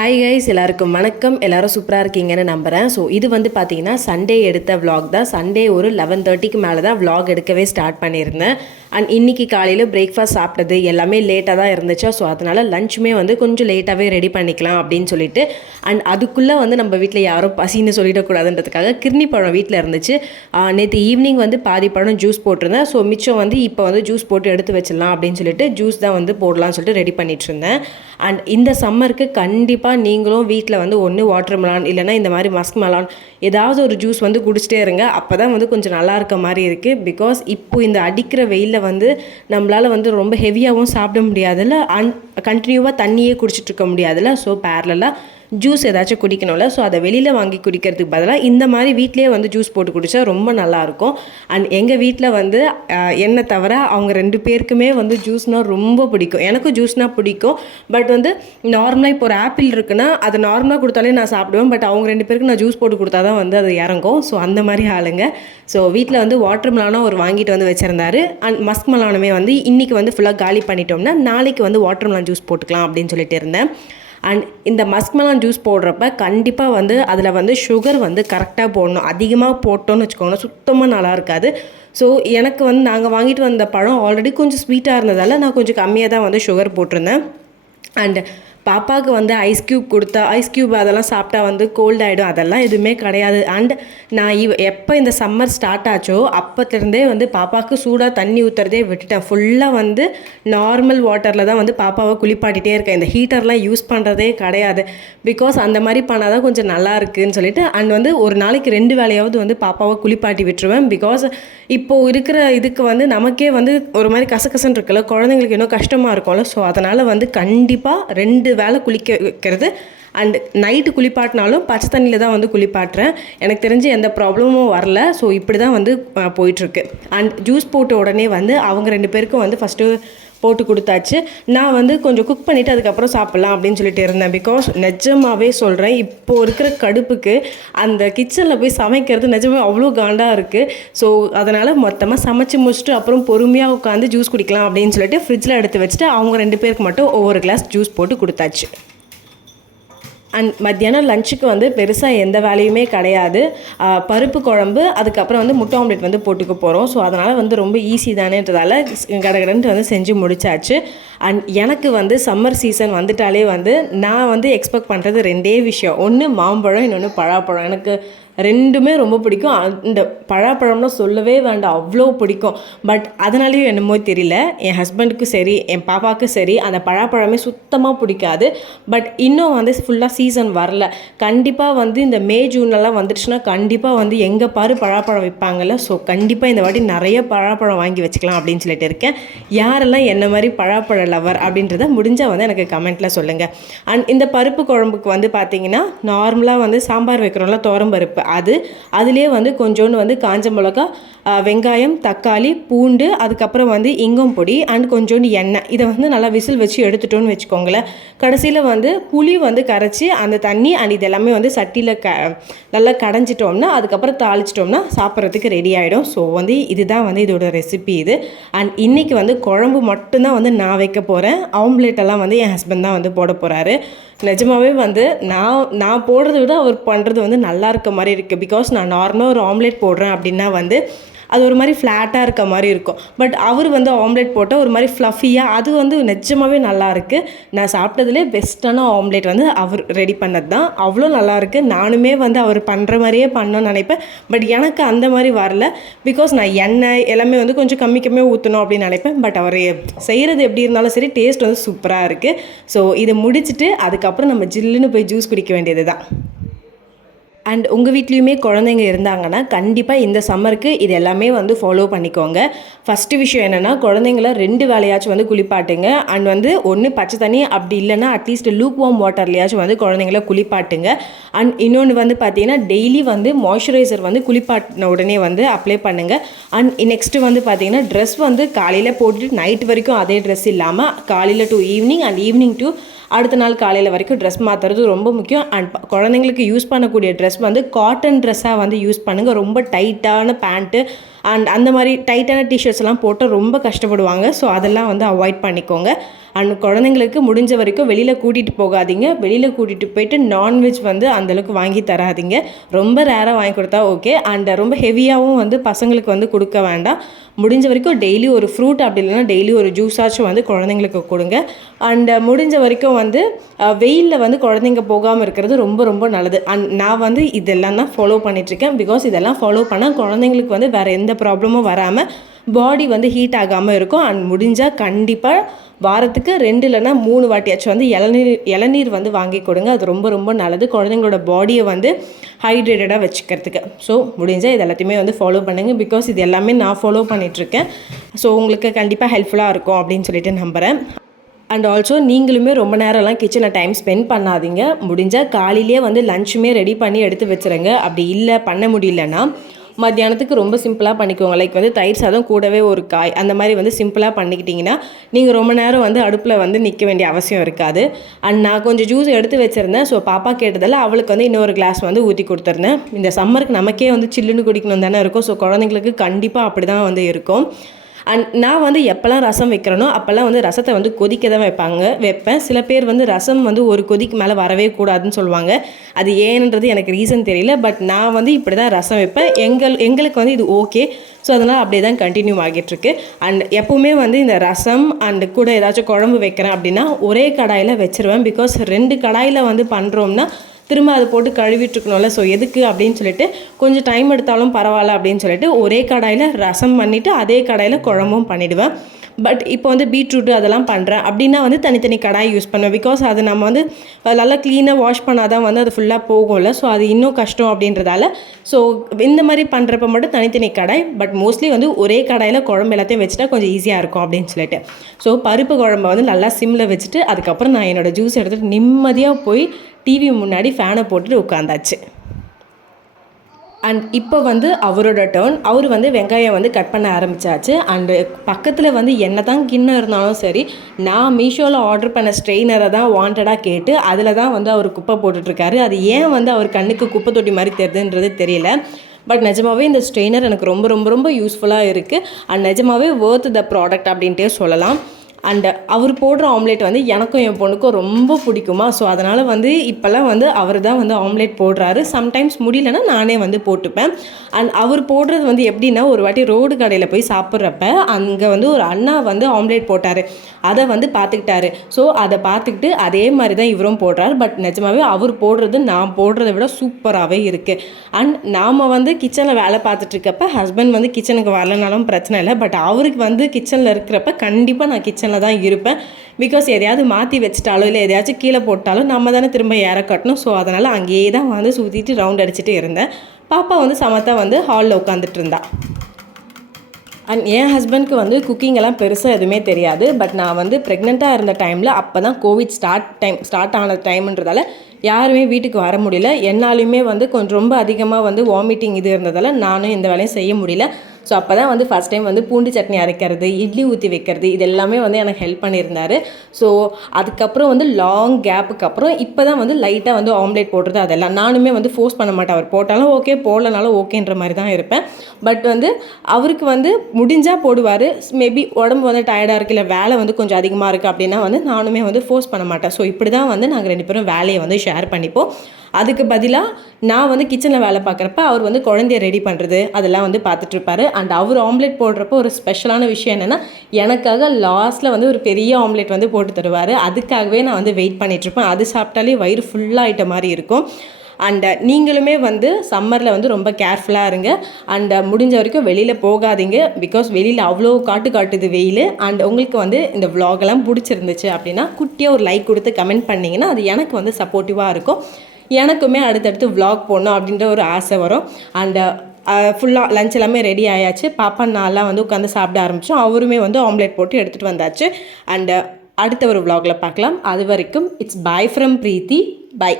Hi guys, எல்லாருக்கும் வணக்கம். எல்லாரும் சூப்பராக இருக்கீங்கன்னு நம்புகிறேன். ஸோ இது வந்து பார்த்தீங்கன்னா சண்டே எடுத்த vlog தான். சண்டே ஒரு 11:30க்கு மேலே தான் vlog எடுக்கவே ஸ்டார்ட் பண்ணியிருந்தேன். அண்ட் இன்றைக்கி காலையில் பிரேக்ஃபாஸ்ட் சாப்பிட்டது எல்லாமே லேட்டாக தான் இருந்துச்சா, ஸோ அதனால் லஞ்சுமே வந்து கொஞ்சம் லேட்டாகவே ரெடி பண்ணிக்கலாம் அப்படின்னு சொல்லிட்டு, அண்ட் அதுக்குள்ளே வந்து நம்ம வீட்டில் யாரும் பசின்னு சொல்லிடக்கூடாதுன்றதுக்காக கிர்னி பழம் வீட்டில் இருந்துச்சு. நேற்று ஈவினிங் வந்து பாதி பழம் ஜூஸ் போட்டிருந்தேன். ஸோ மிச்சம் வந்து இப்போ வந்து ஜூஸ் போட்டு எடுத்து வச்சிடலாம் அப்படின்னு சொல்லிட்டு ஜூஸ் தான் வந்து போடலாம்னு சொல்லிட்டு ரெடி பண்ணிட்டு இருந்தேன். அண்ட் இந்த சம்மருக்கு கண்டிப்பாக நீங்களும் வீட்டில் வந்து ஒன்று வாட்டர் மெலான் இல்லைனா இந்த மாதிரி மஸ்க் மெலான் ஏதாவது ஒரு ஜூஸ் வந்து குடிச்சிட்டே இருங்க. அப்போ தான் வந்து கொஞ்சம் நல்லா இருக்க மாதிரி இருக்குது. பிகாஸ் இப்போது இந்த அடிக்கிற வெயிலில் வந்து நம்மளால் வந்து ரொம்ப ஹெவியாகவும் சாப்பிட முடியாதுல்ல, கண்டினியூவாக தண்ணியே குடிச்சிட்டு இருக்க முடியாதுல்ல. ஸோ பேரலாக ஜூஸ் ஏதாச்சும் குடிக்கணும்ல, ஸோ அதை வெளியில் வாங்கி குடிக்கிறதுக்கு பதிலாக இந்த மாதிரி வீட்டிலே வந்து ஜூஸ் போட்டு குடித்தா ரொம்ப நல்லாயிருக்கும். அண்ட் எங்கள் வீட்டில் வந்து என்னை தவிர அவங்க 2 பேருக்குமே வந்து ஜூஸ்னால் ரொம்ப பிடிக்கும். எனக்கும் ஜூஸ்னால் பிடிக்கும். பட் வந்து நார்மலாக இப்போ ஒரு ஆப்பிள் இருக்குன்னா அதை நார்மலாக கொடுத்தாலே நான் சாப்பிடுவேன். பட் அவங்க 2 பேருக்கு நான் ஜூஸ் போட்டு கொடுத்தா தான் வந்து அது இறங்கும். ஸோ அந்த மாதிரி ஆளுங்க. ஸோ வீட்டில் வந்து வாட்டர் மெலானும் ஒரு வாங்கிட்டு வந்து வச்சுருந்தாரு. அண்ட் மஸ்க் மெலானுமே வந்து இன்றைக்கி வந்து ஃபுல்லாக காலி பண்ணிட்டோம்னா நாளைக்கு வந்து வாட்டர் மெலான் ஜூஸ் போட்டுக்கலாம் அப்படின்னு சொல்லிட்டு இருந்தேன். அண்ட் இந்த மஸ்க் மெலான் ஜூஸ் போடுறப்ப கண்டிப்பாக வந்து அதில் வந்து சுகர் வந்து கரெக்டாக போடணும். அதிகமாக போட்டோன்னு வச்சுக்கோங்களேன், சுத்தமாக நல்லா இருக்காது. ஸோ எனக்கு வந்து நாங்கள் வாங்கிட்டு வந்த பழம் ஆல்ரெடி கொஞ்சம் ஸ்வீட்டாக இருந்ததால் நான் கொஞ்சம் கம்மியாக தான் வந்து சுகர் போட்டிருந்தேன். அண்ட் பாப்பாவுக்கு வந்து ஐஸ் க்யூப் அதெல்லாம் சாப்பிட்டா வந்து கோல்ட் ஆகிடும், அதெல்லாம் எதுவுமே கிடையாது. அண்ட் நான் எப்போ இந்த சம்மர் ஸ்டார்ட் ஆச்சோ அப்போத்துலேருந்தே வந்து பாப்பாவுக்கு சூடாக தண்ணி ஊற்றுறதே விட்டுட்டேன். ஃபுல்லாக வந்து நார்மல் வாட்டரில் தான் வந்து பாப்பாவை குளிப்பாட்டிகிட்டே இருக்கேன். இந்த ஹீட்டர்லாம் யூஸ் பண்ணுறதே கிடையாது. பிகாஸ் அந்த மாதிரி பண்ணால் தான் கொஞ்சம் நல்லா இருக்குதுன்னு சொல்லிட்டு. அண்ட் வந்து ஒரு நாளைக்கு 2 வேளையாவது வந்து பாப்பாவை குளிப்பாட்டி விட்டுருவேன். பிகாஸ் இப்போது இருக்கிற இதுக்கு வந்து நமக்கே வந்து ஒரு மாதிரி கசகசன்னு இருக்குல்ல, குழந்தைங்களுக்கு இன்னும் கஷ்டமாக இருக்கும்ல. ஸோ அதனால் வந்து கண்டிப்பாக 2 வேளை குளிக்க வைக்கிறது. அண்ட் நைட்டு குளிப்பாட்டினாலும் பச்சை தண்ணியில் தான் வந்து குளிப்பாட்டுறேன். எனக்கு தெரிஞ்சு எந்த ப்ராப்ளமும் வரல. ஸோ இப்படி தான் வந்து போயிட்டுருக்கு. அண்ட் ஜூஸ் போட்ட உடனே வந்து அவங்க 2 பேருக்கும் வந்து ஃபஸ்ட்டு போட்டு கொடுத்தாச்சு. நான் வந்து கொஞ்சம் குக் பண்ணிவிட்டு அதுக்கப்புறம் சாப்பிட்லாம் அப்படின்னு சொல்லிட்டு இருந்தேன். பிகாஸ் நிஜமாகவே சொல்கிறேன், இப்போது இருக்கிற கடுப்புக்கு அந்த கிச்சனில் போய் சமைக்கிறது நிஜமாக அவ்வளோ காண்டாக இருக்குது. ஸோ அதனால் மொத்தமாக சமைச்சு முடிச்சுட்டு அப்புறம் பொறுமையாக உட்காந்து ஜூஸ் குடிக்கலாம் அப்படின்னு சொல்லிட்டு ஃப்ரிட்ஜில் எடுத்து வச்சுட்டு அவங்க 2 பேருக்கு மட்டும் ஒவ்வொரு கிளாஸ் ஜூஸ் போட்டு கொடுத்தாச்சு. அண்ட் மத்தியானம் லஞ்சுக்கு வந்து பெருசாக எந்த வேலையுமே கிடையாது. பருப்பு குழம்பு, அதுக்கப்புறம் வந்து முட்டை ஆம்லேட் வந்து போட்டுக்க போகிறோம். ஸோ அதனால் வந்து ரொம்ப ஈஸி தானேன்றதால கடகடன்ட்டு வந்து செஞ்சு முடிச்சாச்சு. அண்ட் எனக்கு வந்து சம்மர் சீசன் வந்துட்டாலே வந்து நான் வந்து எக்ஸ்பெக்ட் பண்ணுறது 2 விஷயம். ஒன்று மாம்பழம், இன்னொன்று பழாப்பழம். எனக்கு 2மே ரொம்ப பிடிக்கும். இந்த பழாப்பழம்னா சொல்லவே வேண்டாம், அவ்வளோ பிடிக்கும். பட் அதனாலேயும் என்னமோ தெரியல, என் ஹஸ்பண்டுக்கும் சரி என் பாப்பாவுக்கும் சரி அந்த பழாப்பழமே சுத்தமாக பிடிக்காது. பட் இன்னும் வந்து ஃபுல்லாக சீசன் வரல. கண்டிப்பாக வந்து இந்த மே ஜூன்லலாம் வந்துடுச்சுன்னா கண்டிப்பாக வந்து எங்கே பாரு பழாப்பழம் விற்பாங்கள்ல. ஸோ கண்டிப்பாக இந்த வாட்டி நிறைய பழாப்பழம் வாங்கி வச்சுக்கலாம் அப்படின்னு சொல்லிட்டு இருக்கேன். யாரெல்லாம் என்ன மாதிரி பழாப்பழ லவர் அப்படின்றத முடிஞ்சால் வந்து எனக்கு கமெண்ட்டில் சொல்லுங்கள். அண்ட் இந்த பருப்பு குழம்புக்கு வந்து பார்த்திங்கன்னா நார்மலாக வந்து சாம்பார் வைக்கிறோம்ல, துவரம்பருப்பு, அதுலேயே வந்து கொஞ்சோண்டு வந்து காஞ்ச மிளகா, வெங்காயம், தக்காளி, பூண்டு, அதுக்கப்புறம் வந்து இங்கம் பொடி அண்ட் கொஞ்சோண்டு எண்ணெய், இதை வந்து நல்லா விசில் வச்சு எடுத்துட்டோன்னு வச்சுக்கோங்களேன். கடைசியில் வந்து புளி வந்து கரைச்சி அந்த தண்ணி அண்ட் இது எல்லாமே வந்து சட்டியில் நல்லா கடைஞ்சிட்டோம்னா அதுக்கப்புறம் தாளிச்சிட்டோம்னா சாப்பிட்றதுக்கு ரெடி ஆகிடும். ஸோ வந்து இதுதான் வந்து இதோட ரெசிபி இது. அண்ட் இன்றைக்கி வந்து குழம்பு மட்டும்தான் வந்து நான் வைக்க போகிறேன். ஆம்லேட்டெல்லாம் வந்து என் ஹஸ்பண்ட் தான் வந்து போட போகிறாரு. நிஜமாகவே வந்து நான் போடுறத விட அவர் பண்ணுறது வந்து நல்லா இருக்க மாதிரி இருக்குது. பிகாஸ் நான் நார்மலாக ஒரு ஆம்லேட் போடுறேன் அப்படின்னா வந்து அது ஒரு மாதிரி ஃப்ளாட்டாக இருக்க மாதிரி இருக்கும். பட் அவர் வந்து ஆம்லேட் போட்டால் ஒரு மாதிரி ஃப்ளஃபியாக, அது வந்து நிஜமாகவே நல்லாயிருக்கு. நான் சாப்பிட்டதுலே பெஸ்ட்டான ஆம்லேட் வந்து அவர் ரெடி பண்ணது தான். அவ்வளோ நல்லாயிருக்கு. நானுமே வந்து அவர் பண்ணுற மாதிரியே பண்ணணும்னு நினைப்பேன். பட் எனக்கு அந்த மாதிரி வரல. பிகாஸ் நான் எண்ணெய் எல்லாமே வந்து கொஞ்சம் கம்மியாக ஊற்றணும் அப்படின்னு நினைப்பேன். பட் அவர் செய்கிறது எப்படி இருந்தாலும் சரி டேஸ்ட் வந்து சூப்பராக இருக்குது. ஸோ இதை முடிச்சுட்டு அதுக்கப்புறம் நம்ம ஜில்லுன்னு போய் ஜூஸ் குடிக்க வேண்டியது தான். அண்ட் உங்கள் வீட்லேயுமே குழந்தைங்க இருந்தாங்கன்னா கண்டிப்பாக இந்த சம்மருக்கு இது எல்லாமே வந்து ஃபாலோ பண்ணிக்கோங்க. ஃபஸ்ட்டு விஷயம் என்னென்னா, குழந்தைங்கள 2 வேளையாச்சும் வந்து குளிப்பாட்டுங்க. அண்ட் வந்து ஒன்று பச்சை தண்ணி, அப்படி இல்லைன்னா அட்லீஸ்ட் லூக் வார்ம் வாட்டர்லையாச்சும் வந்து குழந்தைங்கள குளிப்பாட்டுங்க. அண்ட் இன்னொன்று வந்து பார்த்தீங்கன்னா டெய்லி வந்து மாய்ஸ்சரைசர் வந்து குளிப்பாட்டின உடனே வந்து அப்ளை பண்ணுங்கள். அண்ட் நெக்ஸ்ட்டு வந்து பார்த்தீங்கன்னா ட்ரெஸ் வந்து காலையில் போட்டுட்டு நைட் வரைக்கும் அதே ட்ரெஸ் இல்லாமல் காலையில் to evening and evening to அடுத்த நாள் காலையில் வரைக்கும் ட்ரெஸ் மாற்றுறது ரொம்ப முக்கியம். அண்ட் குழந்தைங்களுக்கு யூஸ் பண்ணக்கூடிய ட்ரெஸ் வந்து காட்டன் ட்ரெஸ்ஸாக வந்து யூஸ் பண்ணுங்கள். ரொம்ப டைட்டான பேண்ட்டு அண்ட் அந்த மாதிரி டைட்டான டிஷர்ட்ஸ்லாம் போட்டு ரொம்ப கஷ்டப்படுவாங்க. ஸோ அதெல்லாம் வந்து அவாய்ட் பண்ணிக்கோங்க. அண்ட் குழந்தைங்களுக்கு முடிஞ்ச வரைக்கும் வெளியில் கூட்டிகிட்டு போகாதீங்க. வெளியில் கூட்டிகிட்டு போயிட்டு நான்வெஜ் வந்து அந்தளவுக்கு வாங்கி தராதிங்க. ரொம்ப ரேராக வாங்கி கொடுத்தா ஓகே. அண்ட் ரொம்ப ஹெவியாகவும் வந்து பசங்களுக்கு வந்து கொடுக்க வேண்டாம். முடிஞ்ச வரைக்கும் டெய்லி ஒரு ஃப்ரூட், அப்படி இல்லைன்னா டெய்லி ஒரு ஜூஸாச்சும் வந்து குழந்தைங்களுக்கு கொடுங்க. அண்ட் முடிஞ்ச வரைக்கும் வந்து வெயிலில் வந்து குழந்தைங்க போகாமல் இருக்கிறது ரொம்ப ரொம்ப நல்லது. அண்ட் நான் வந்து இதெல்லாம் தான் ஃபாலோ பண்ணிகிட்ருக்கேன். பிகாஸ் இதெல்லாம் ஃபாலோ பண்ணால் குழந்தைங்களுக்கு வந்து வேறு எந்த ப்ராப்ளமும் வராமல் பாடி வந்து ஹீட் ஆகாமல் இருக்கும். அண்ட் முடிஞ்சால் கண்டிப்பாக வாரத்துக்கு 2 இல்லைன்னா 3 வாட்டியாச்சும் வந்து இளநீர் வந்து வாங்கி கொடுங்க. அது ரொம்ப ரொம்ப நல்லது குழந்தைங்களோட பாடியை வந்து ஹைட்ரேட்டடாக வச்சுக்கிறதுக்கு. ஸோ முடிஞ்சால் இது எல்லாத்தையுமே வந்து ஃபாலோ பண்ணுங்கள். பிகாஸ் இது எல்லாமே நான் ஃபாலோ பண்ணிகிட்ருக்கேன். ஸோ உங்களுக்கு கண்டிப்பாக ஹெல்ப்ஃபுல்லாக இருக்கும் அப்படின்னு சொல்லிட்டு நம்புகிறேன். அண்ட் ஆல்சோ நீங்களுமே ரொம்ப நேரம்லாம் கிச்சனில் டைம் ஸ்பெண்ட் பண்ணாதீங்க. முடிஞ்சால் காலையிலேயே வந்து லஞ்சுமே ரெடி பண்ணி எடுத்து வச்சுருங்க. அப்படி இல்லை பண்ண முடியலன்னா மத்தியானத்துக்கு ரொம்ப சிம்பிளாக பண்ணிக்கோங்க. லைக் வந்து தயிர் சாதம் கூடவே ஒரு காய், அந்த மாதிரி வந்து சிம்பிளாக பண்ணிக்கிட்டிங்கன்னா நீங்கள் ரொம்ப நேரம் வந்து அடுப்பில் வந்து நிற்க வேண்டிய அவசியம் இருக்காது. அண்ட் நான் கொஞ்சம் ஜூஸ் எடுத்து வச்சுருந்தேன். ஸோ பாப்பா கேட்டதால் அவளுக்கு வந்து இன்னொரு கிளாஸ் வந்து ஊற்றி கொடுத்துருந்தேன். இந்த சம்மருக்கு நமக்கே வந்து சில்லுன்னு குடிக்கணும் தானே இருக்கும். ஸோ குழந்தைங்களுக்கு கண்டிப்பாக அப்படி தான் வந்து இருக்கும். அண்ட் நான் வந்து எப்போல்லாம் ரசம் வைக்கிறேனோ அப்போல்லாம் வந்து ரசத்தை வந்து கொதிக்க தான் வைப்பேன். சில பேர் வந்து ரசம் வந்து ஒரு கொதிக்கு மேலே வரவே கூடாதுன்னு சொல்லுவாங்க. அது ஏன்ன்றது எனக்கு ரீசன் தெரியல. பட் நான் வந்து இப்படி தான் ரசம் வைப்பேன். எங்களுக்கு வந்து இது ஓகே. ஸோ அதனால் அப்படியே தான் கண்டினியூ ஆகிட்டுருக்கு. அண்ட் எப்போவுமே வந்து இந்த ரசம் அண்டு கூட ஏதாச்சும் குழம்பு வைக்கிறேன் அப்படின்னா ஒரே கடாயில் வச்சுருவேன். பிகாஸ் 2 கடாயில் வந்து பண்ணுறோம்னா திரும்ப அதை போட்டு கழுவிட்டுருக்கணும்ல. ஸோ எதுக்கு அப்படின்னு சொல்லிட்டு கொஞ்சம் டைம் எடுத்தாலும் பரவாயில்ல அப்படின்னு சொல்லிட்டு ஒரே கடாயில் ரசம் பண்ணிவிட்டு அதே கடாயில் குழம்பும் பண்ணிவிடுவேன். பட் இப்போ வந்து பீட்ரூட்டு அதெல்லாம் பண்ணுறேன் அப்படின்னா வந்து தனித்தனி கடாய் யூஸ் பண்ணுவேன். பிகாஸ் அது நம்ம வந்து நல்லா க்ளீனாக வாஷ் பண்ணால் தான் வந்து அது ஃபுல்லாக போகும்ல. ஸோ அது இன்னும் கஷ்டம் அப்படின்றதால ஸோ இந்த மாதிரி பண்ணுறப்ப மட்டும் தனித்தனி கடாய். பட் மோஸ்ட்லி வந்து ஒரே கடாயில் குழம்பு எல்லாத்தையும் வச்சுட்டா கொஞ்சம் ஈஸியாக இருக்கும் அப்படின்னு சொல்லிட்டு ஸோ பருப்பு குழம்பை வந்து நல்லா சிம்மில் வச்சுட்டு அதுக்கப்புறம் நான் என்னோடய ஜூஸ் எடுத்துகிட்டு நிம்மதியாக போய் டிவி முன்னாடி ஃபேனை போட்டுட்டு உட்காந்தாச்சு. அண்ட் இப்போ வந்து அவரோட டர்ன். அவர் வந்து வெங்காயம் வந்து கட் பண்ண ஆரம்பித்தாச்சு. அண்டு பக்கத்தில் வந்து என்ன தான் கிண்ணம் இருந்தாலும் சரி, நான் மீஷோவில் ஆர்டர் பண்ண ஸ்ட்ரெயினரை தான் வாண்டடாக கேட்டு அதில் தான் வந்து அவர் குப்பை போட்டுட்ருக்காரு. அது ஏன் வந்து அவர் கண்ணுக்கு குப்பை தொட்டி மாதிரி தெரியுதுன்றது தெரியல. பட் நிஜமாகவே இந்த ஸ்ட்ரெயினர் எனக்கு ரொம்ப ரொம்ப ரொம்ப யூஸ்ஃபுல்லாக இருக்குது. அண்ட் நிஜமாகவே ஒர்த் த ப்ராடக்ட் அப்படின்ட்டே சொல்லலாம். அண்ட் அவர் போடுற ஆம்லேட் வந்து எனக்கும் என் பொண்ணுக்கும் ரொம்ப பிடிக்குமா. ஸோ அதனால் வந்து இப்போல்லாம் வந்து அவர் தான் வந்து ஆம்லேட் போடுறாரு. சம்டைம்ஸ் முடியலன்னா நானே வந்து போட்டுப்பேன். அண்ட் அவர் போடுறது வந்து எப்படின்னா ஒரு வாட்டி ரோடு கடையில் போய் சாப்பிட்றப்ப அங்கே வந்து ஒரு அண்ணா வந்து ஆம்லேட் போட்டார். அதை வந்து பார்த்துக்கிட்டாரு. ஸோ அதை பார்த்துக்கிட்டு அதே மாதிரி தான் இவரும் போடுறாரு. பட் நிஜமாகவே அவர் போடுறது நான் போடுறதை விட சூப்பராகவே இருக்குது. அண்ட் நாம் வந்து கிச்சனில் வேலை பார்த்துட்ருக்கப்ப ஹஸ்பண்ட் வந்து கிச்சனுக்கு வரலனாலும் பிரச்சனை இல்லை. பட் அவருக்கு வந்து கிச்சனில் இருக்கிறப்ப கண்டிப்பாக நான் கிச்சனில் தான் இருப்பேன். பிகாஸ் எதையாவது மாற்றி வச்சிட்டாலோ இல்லை எதையாச்சும் கீழே போட்டாலும் நம்ம தானே திரும்ப ஏற கட்டணும். ஸோ அதனால் அங்கேயே தான் வந்து சுற்றிட்டு ரவுண்ட் அடிச்சுட்டு இருந்தேன். பாப்பா வந்து சமத்தா வந்து ஹாலில் உட்காந்துட்டு இருந்தா. அண்ட் என் ஹஸ்பண்ட்க்கு வந்து குக்கிங்கெல்லாம் பெருசாக எதுவுமே தெரியாது. பட் நான் வந்து ப்ரெக்னெண்ட்டாக இருந்த டைமில் அப்போ தான் கோவிட் ஸ்டார்ட் ஆன டைம்ன்றதால யாருமே வீட்டுக்கு வர முடியல. என்னாலையுமே வந்து கொஞ்சம் ரொம்ப அதிகமாக வந்து வாமிட்டிங் இது இருந்ததால் நானும் எந்த வேலையும் செய்ய முடியல. ஸோ அப்போ தான் வந்து ஃபஸ்ட் டைம் வந்து பூண்டு சட்னி அரைக்கிறது, இட்லி ஊற்றி வைக்கிறது, இது எல்லாமே வந்து எனக்கு ஹெல்ப் பண்ணியிருந்தார். ஸோ அதுக்கப்புறம் வந்து லாங் கேப்புக்கு அப்புறம் இப்போ தான் வந்து லைட்டாக வந்து ஆம்லேட் போடுறது அதெல்லாம் நானுமே வந்து ஃபோர்ஸ் பண்ண மாட்டேன். அவர் போட்டாலும் ஓகே, போடலனாலும் ஓகேன்ற மாதிரி தான் இருப்பேன். பட் வந்து அவருக்கு வந்து முடிஞ்சால் போடுவார். மேபி உடம்பு வந்து டயர்டாக இருக்குது இல்லை வேலை வந்து கொஞ்சம் அதிகமாக இருக்குது அப்படின்னா வந்து நானுமே வந்து ஃபோர்ஸ் பண்ண மாட்டேன். ஸோ இப்படி தான் வந்து நாங்கள் 2 பேரும் வேலையை வந்து ஷேர் பண்ணிப்போம். அதுக்கு பதிலாக நான் வந்து கிச்சனில் வேலை பார்க்குறப்ப அவர் வந்து குழந்தைய ரெடி பண்ணுறது அதெல்லாம் வந்து பார்த்துட்ருப்பாரு. அண்ட் அவர் ஆம்லேட் போடுறப்போ ஒரு ஸ்பெஷலான விஷயம் என்னென்னா எனக்காக லாஸ்ட்டில் வந்து ஒரு பெரிய ஆம்லேட் வந்து போட்டு தருவார். அதுக்காகவே நான் வந்து வெயிட் பண்ணிகிட்ருப்பேன். அது சாப்பிட்டாலே வயிறு ஃபுல்லாகிட்ட மாதிரி இருக்கும். அண்ட் நீங்களுமே வந்து சம்மரில் வந்து ரொம்ப கேர்ஃபுல்லாக இருங்க. அண்ட் முடிஞ்ச வரைக்கும் வெளியில் போகாதீங்க. பிகாஸ் வெளியில் அவ்வளோ காட்டுது வெயில். அண்ட் உங்களுக்கு வந்து இந்த விலாகெல்லாம் பிடிச்சிருந்துச்சு அப்படின்னா குட்டியாக ஒரு லைக் கொடுத்து கமெண்ட் பண்ணிங்கன்னா அது எனக்கு வந்து சப்போர்ட்டிவாக இருக்கும். எனக்குமே அடுத்தடுத்து விலாக் போடணும் அப்படின்ற ஒரு ஆசை வரும். அண்டு ஃபுல்லாக லஞ்ச் எல்லாமே ரெடி ஆயாச்சு. பாப்பா நான்லாம் வந்து உட்காந்து சாப்பிட ஆரம்பித்தோம். அவருமே வந்து ஆம்லேட் போட்டு எடுத்துகிட்டு வந்தாச்சு. அண்டு அடுத்த ஒரு விலாகில் பார்க்கலாம். அது வரைக்கும் it's bye from Preethi. By.